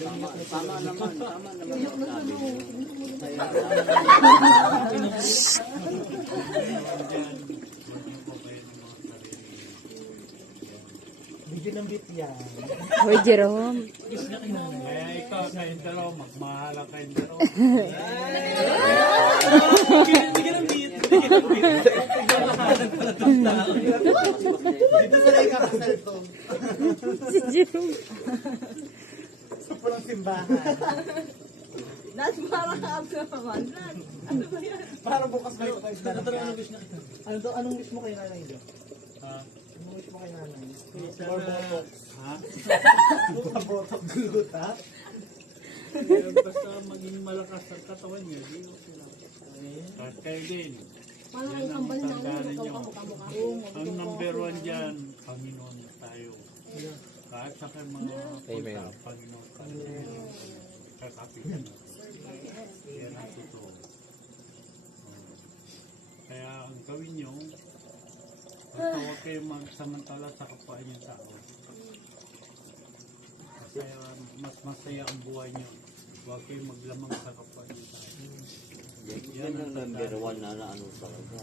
Tama naman yung sabi mo. Bigyan ng bit yan. Hoy, Jerome. Kaya ikaw sa intro, magmahala ka intro. Bigyan ng bit. Dito sa lang kakasal to. Si Jerome. Sa pulang simbahan. That's parang abnormal. Ano ba yan? Para bukas may anong wish mo kay nanay do? Ha? Anong wish mo kay nanay? Sana, Or botok? ha? Botok gulut ha? Basta maging malakas ang katawan niya, di ko sila. At kayo din. Parang Yan ang ang kambal na tandaan ninyo. mukha-mukha. Ang number one dyan, Panginoon na tayo. Kahit sa kay mga punta, Panginoon tayo. Kakapitan. Yan ang totoo. Kaya ang gawin nyo, basta huwag kayo magsamantala sa kapwa niyong tao. Kaya mas masaya ang buhay nyo. Huwag kayo maglamang sa kapwa niyong tao. Yan ang number one na ano talaga.